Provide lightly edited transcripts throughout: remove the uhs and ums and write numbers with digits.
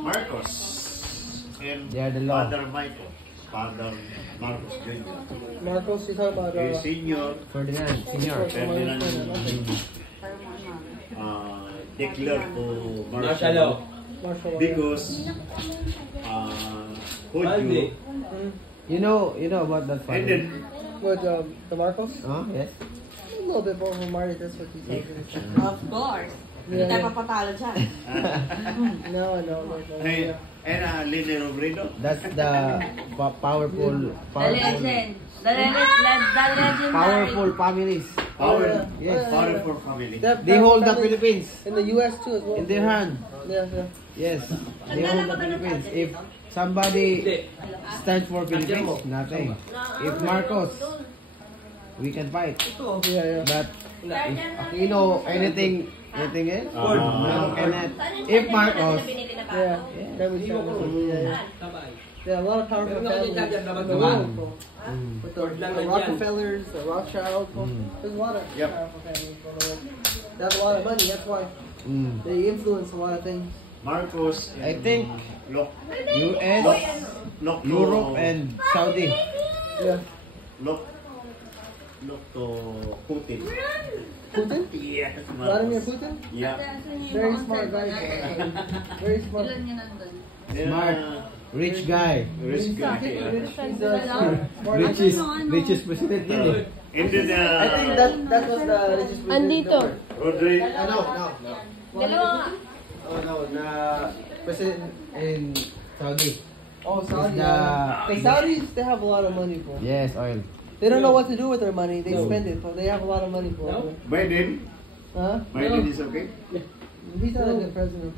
Marcos and They are the law. Father Michael, Father Marcos Jr. Marcos, you talk about Senior Ferdinand, senior. Ferdinand declared to martial law because Hodyo You know about that and family? then with the Marcos. Yes. A little bit more from Marty. That's what he said. Of course. Hindi Yeah. tayo papatalo dyan. No. and Lene Robredo. That's the powerful The legend. The legendary. powerful families. Power, Yes. powerful family. They hold the Philippines in the U.S. too as well. in their hand. Yeah. Yes, they hold the Philippines. If somebody stands for Philippines, nothing. If Marcos, we can fight. Yeah. But if Aquino, anything else, no cannot. If Marcos, Yeah. Then we start with yeah. Yeah, a lot of powerful families in the world. With the Rockefellers, the Rothschilds. There's a lot of powerful families in the world. They have a lot of money. That's why they influence a lot of things. Marcos, I think look, US, Europe, and Saudi. Yeah. look to Putin. Putin? Yes, Vladimir Putin? Yeah. Very smart guy. Very smart. Smart, rich guy. Rich guy. He's a smart. Richest president yun eh. And then I think that was the richest president. Andito. Rodrigo. No, na president in Saudi. Oh, Saudi. The- The Saudis, they have a lot of money, bro. Yes, oil. They don't know what to do with their money. They spend it, but they have a lot of money, bro. Biden. Huh? Biden is okay. He's not a good president.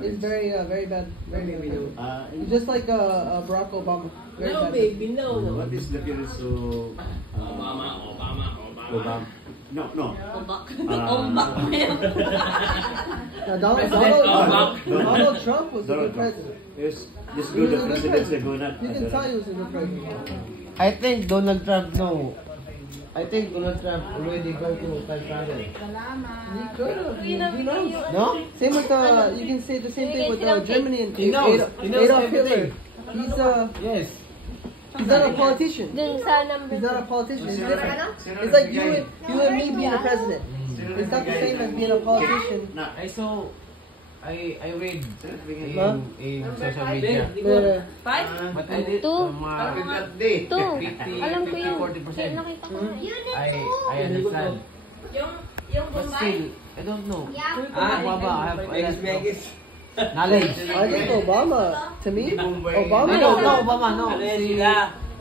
He's very bad. Very bad. He's just like Barack Obama. Very bad. What is the difference to Obama? No. Ombak. Donald Trump was a good president. Yes, this good the president is good at. You can tell he was a good president. I think Donald Trump, no. I think Donald Trump already go to time travel. He could have. Who knows? No? Same with you can say the same thing with Germany and He knows. He knows Adolf Hitler. everything. Yes. He's not a politician. Dun sa number He's not a politician. It's different. It's like you and me being a president. It's not the same as being a politician. I read Huh? in social media. Yeah. Five? But I did Two. birthday. 2. Alam ko yun. 40%. Nakita ko. I understand. Yung But Bombay? still, I don't know. Obama, I have knowledge. I think Obama, to me, Obama. No, Obama, no.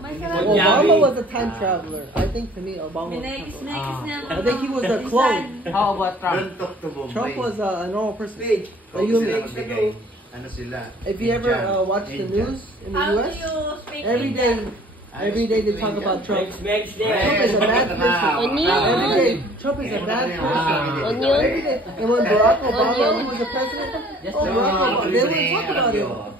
Obama was a time traveler. I think to me, Obama. Was a time traveler. I think he was a clone. How about Trump? Don't talk to Bombay. Trump was a normal person. A Sila human. magbigay. Ano sila? If you ever watch the news in the U.S., every day they talk about Trump. Trump is a bad person. Onion. Every day, Trump is a bad person. Onion. Every day. And when Barack Obama was the president, Barack Obama, they wouldn't talk about him.